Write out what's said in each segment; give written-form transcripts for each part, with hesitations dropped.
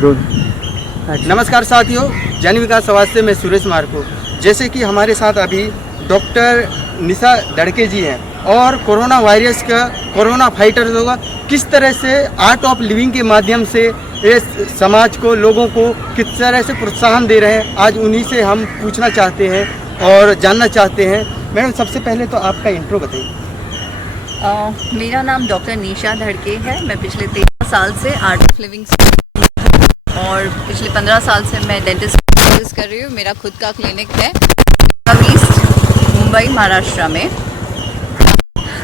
नमस्कार साथियों, जन विकास समाज से मैं सुरेश मार्को। जैसे कि हमारे साथ अभी डॉक्टर निशा धड़के जी हैं और कोरोना वायरस का कोरोना फाइटर्स होगा किस तरह से आर्ट ऑफ लिविंग के माध्यम से इस समाज को, लोगों को किस तरह से प्रोत्साहन दे रहे हैं, आज उन्हीं से हम पूछना चाहते हैं और जानना चाहते हैं। मैडम, सबसे पहले तो आपका इंट्रो बताइए। मेरा नाम डॉक्टर निशा धड़के है। मैं पिछले 13 साल से आर्ट ऑफ लिविंग और पिछले 15 साल से मैं डेंटिस्ट प्रैक्टिस कर रही हूँ। मेरा खुद का क्लिनिक है ईस्ट मुंबई, महाराष्ट्र में।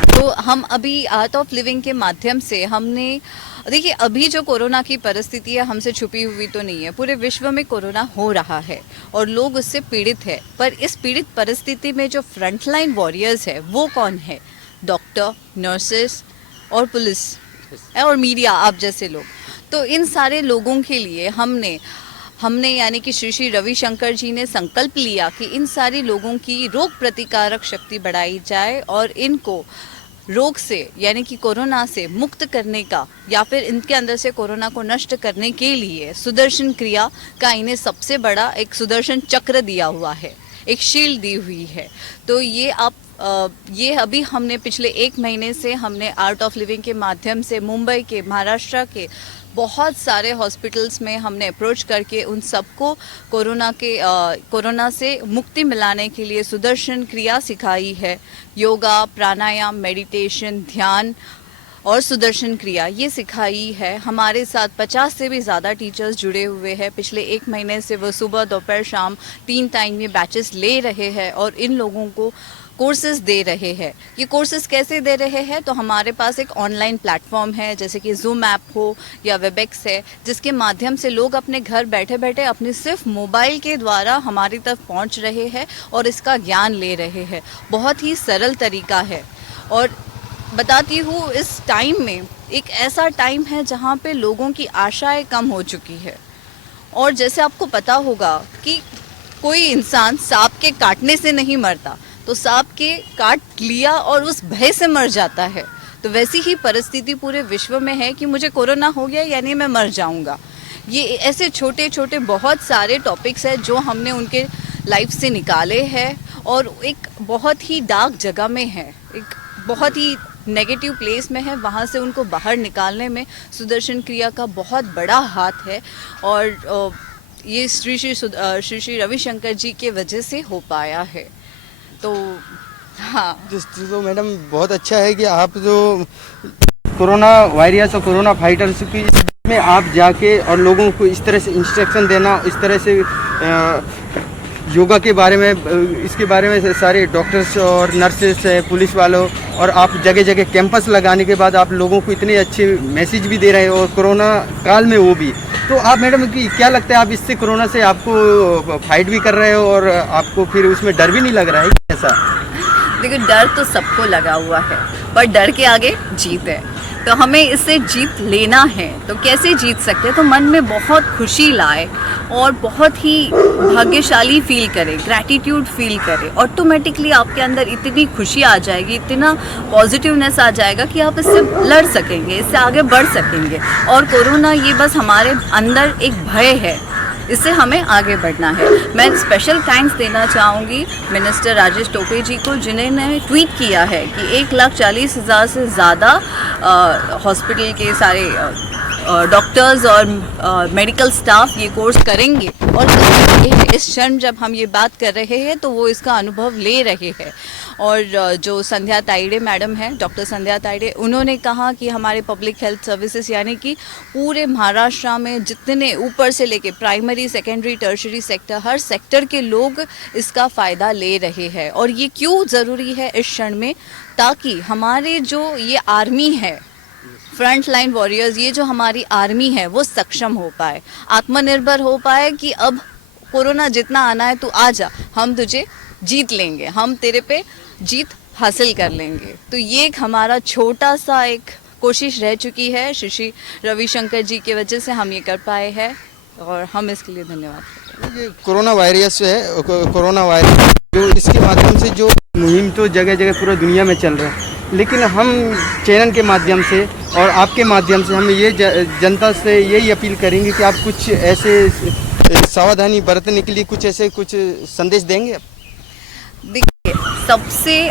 तो हम अभी आर्ट ऑफ लिविंग के माध्यम से हमने, देखिए, अभी जो कोरोना की परिस्थिति है हमसे छुपी हुई तो नहीं है। पूरे विश्व में कोरोना हो रहा है और लोग उससे पीड़ित है। पर इस पीड़ित परिस्थिति में जो फ्रंटलाइन वॉरियर्स है वो कौन है? डॉक्टर, नर्सेस और पुलिस और मीडिया, आप जैसे लोग। तो इन सारे लोगों के लिए हमने यानी कि श्री श्री रविशंकर जी ने संकल्प लिया कि इन सारे लोगों की रोग प्रतिकारक शक्ति बढ़ाई जाए और इनको रोग से यानी कि कोरोना से मुक्त करने का या फिर इनके अंदर से कोरोना को नष्ट करने के लिए सुदर्शन क्रिया का इन्हें सबसे बड़ा एक सुदर्शन चक्र दिया हुआ है, एक शील्ड दी हुई है। तो ये अभी हमने पिछले 1 महीने से हमने आर्ट ऑफ लिविंग के माध्यम से मुंबई के, महाराष्ट्र के बहुत सारे हॉस्पिटल्स में हमने अप्रोच करके उन सबको कोरोना से मुक्ति मिलाने के लिए सुदर्शन क्रिया सिखाई है। योगा, प्राणायाम, मेडिटेशन, ध्यान और सुदर्शन क्रिया ये सिखाई है। हमारे साथ 50 से भी ज़्यादा टीचर्स जुड़े हुए हैं। पिछले 1 महीने से वो सुबह, दोपहर, शाम 3 टाइम ये बैचेस ले रहे हैं और इन लोगों को कोर्सेज दे रहे हैं। ये कोर्सेज कैसे दे रहे हैं? तो हमारे पास एक ऑनलाइन प्लेटफॉर्म है, जैसे कि जूम ऐप हो या वेबएक्स है, जिसके माध्यम से लोग अपने घर बैठे बैठे अपने सिर्फ मोबाइल के द्वारा हमारी तरफ पहुंच रहे हैं और इसका ज्ञान ले रहे हैं। बहुत ही सरल तरीका है। और बताती हूँ, इस टाइम में एक ऐसा टाइम है जहाँ पे लोगों की आशाएं कम हो चुकी है। और जैसे आपको पता होगा कि कोई इंसान सांप के काटने से नहीं मरता, तो सांप के काट लिया और उस भय से मर जाता है। तो वैसी ही परिस्थिति पूरे विश्व में है कि मुझे कोरोना हो गया यानी मैं मर जाऊंगा। ये ऐसे छोटे छोटे बहुत सारे टॉपिक्स हैं जो हमने उनके लाइफ से निकाले हैं और एक बहुत ही डार्क जगह में है, एक बहुत ही नेगेटिव प्लेस में है। वहाँ से उनको बाहर निकालने में सुदर्शन क्रिया का बहुत बड़ा हाथ है और ये श्री श्री रविशंकर जी के वजह से हो पाया है। तो हाँ, तो मैडम, बहुत अच्छा है कि आप जो कोरोना वायरस और कोरोना फाइटर्स की में आप जाके और लोगों को इस तरह से इंस्ट्रक्शन देना, इस तरह से योगा के बारे में, इसके बारे में सारे डॉक्टर्स और नर्सेस, पुलिस वालों, और आप जगह जगह कैंपस लगाने के बाद आप लोगों को इतने अच्छे मैसेज भी दे रहे हैं और कोरोना काल में वो भी। तो आप मैडम की क्या लगता है, आप इससे कोरोना से आपको फाइट भी कर रहे हो और आपको फिर उसमें डर भी नहीं लग रहा है ऐसा? देखो, डर तो सबको लगा हुआ है, पर डर के आगे जीत है। तो हमें इससे जीत लेना है। तो कैसे जीत सकते हैं? तो मन में बहुत खुशी लाए और बहुत ही भाग्यशाली फील करें, ग्रैटिट्यूड फील करें। ऑटोमेटिकली आपके अंदर इतनी खुशी आ जाएगी, इतना पॉजिटिवनेस आ जाएगा कि आप इससे लड़ सकेंगे, इससे आगे बढ़ सकेंगे। और कोरोना ये बस हमारे अंदर एक भय है, इससे हमें आगे बढ़ना है। मैं स्पेशल थैंक्स देना चाहूँगी मिनिस्टर राजेश टोपे जी को, जिन्होंने ट्वीट किया है कि 1,40,000 से ज़्यादा हॉस्पिटल के सारे डॉक्टर्स और मेडिकल स्टाफ ये कोर्स करेंगे। और इस क्षण जब हम ये बात कर रहे हैं तो वो इसका अनुभव ले रहे हैं। और जो संध्या ताइडे मैडम हैं, डॉक्टर संध्या ताइडे, उन्होंने कहा कि हमारे पब्लिक हेल्थ सर्विसेज यानी कि पूरे महाराष्ट्र में जितने ऊपर से लेके प्राइमरी, सेकेंडरी, टर्शरी सेक्टर, हर सेक्टर के लोग इसका फ़ायदा ले रहे हैं। और ये क्यों ज़रूरी है इस क्षण में? ताकि हमारे जो ये आर्मी है, फ्रंट लाइन वॉरियर्स, ये जो हमारी आर्मी है वो सक्षम हो पाए, आत्मनिर्भर हो पाए कि अब कोरोना जितना आना है तू आ जा, हम तुझे जीत लेंगे, हम तेरे पे जीत हासिल कर लेंगे। तो ये एक हमारा छोटा सा एक कोशिश रह चुकी है। श्री रविशंकर जी की वजह से हम ये कर पाए हैं और हम इसके लिए धन्यवाद करते हैं। कोरोना वायरस है, कोरोना वायरस जो इसके माध्यम से जो मुहिम तो जगह जगह पूरा दुनिया में चल रहा है, लेकिन हम चैनल के माध्यम से और आपके माध्यम से हम ये जनता से यही अपील करेंगे कि आप कुछ ऐसे सावधानी बरतने के लिए कुछ संदेश देंगे। देखिए, सबसे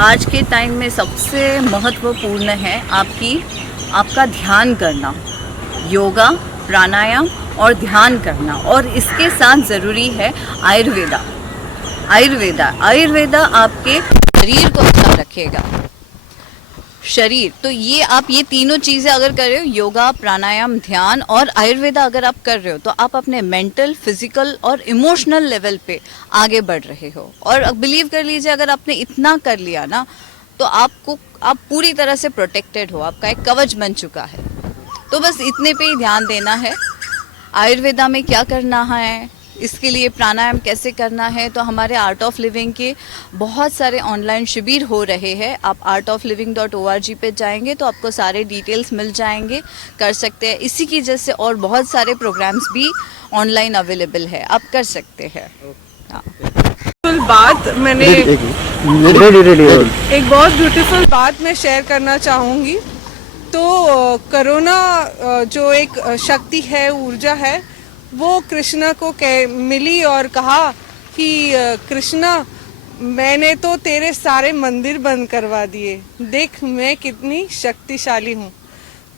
आज के टाइम में सबसे महत्वपूर्ण है आपका ध्यान करना, योगा, प्राणायाम और ध्यान करना। और इसके साथ ज़रूरी है आयुर्वेदा आपके शरीर को अच्छा रखेगा। शरीर तो ये तीनों चीज़ें अगर कर रहे हो, योगा, प्राणायाम, ध्यान और आयुर्वेदा अगर आप कर रहे हो, तो आप अपने मेंटल, फिजिकल और इमोशनल लेवल पे आगे बढ़ रहे हो। और बिलीव कर लीजिए, अगर आपने इतना कर लिया ना, तो आप पूरी तरह से प्रोटेक्टेड हो, आपका एक कवच बन चुका है। तो बस इतने पे ही ध्यान देना है। आयुर्वेदा में क्या करना है, इसके लिए प्राणायाम कैसे करना है, तो हमारे आर्ट ऑफ लिविंग के बहुत सारे ऑनलाइन शिविर हो रहे हैं। आप artofliving.org पे जाएंगे तो आपको सारे डिटेल्स मिल जाएंगे, कर सकते हैं। इसी की वजह से और बहुत सारे प्रोग्राम्स भी ऑनलाइन अवेलेबल है, आप कर सकते हैं। बात मैंने एक बहुत ब्यूटीफुल बात मैं शेयर करना चाहूँगी। तो कोरोना जो एक शक्ति है, ऊर्जा है, वो कृष्णा को मिली और कहा कि कृष्णा, मैंने तो तेरे सारे मंदिर बंद करवा दिए, देख मैं कितनी शक्तिशाली हूँ।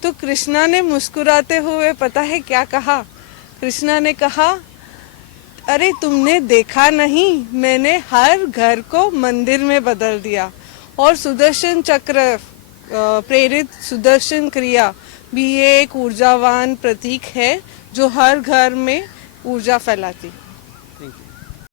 तो कृष्णा ने मुस्कुराते हुए पता है क्या कहा? कृष्णा ने कहा, अरे तुमने देखा नहीं, मैंने हर घर को मंदिर में बदल दिया। और सुदर्शन चक्र प्रेरित सुदर्शन क्रिया भी ये एक ऊर्जावान प्रतीक है जो हर घर में ऊर्जा फैलाती।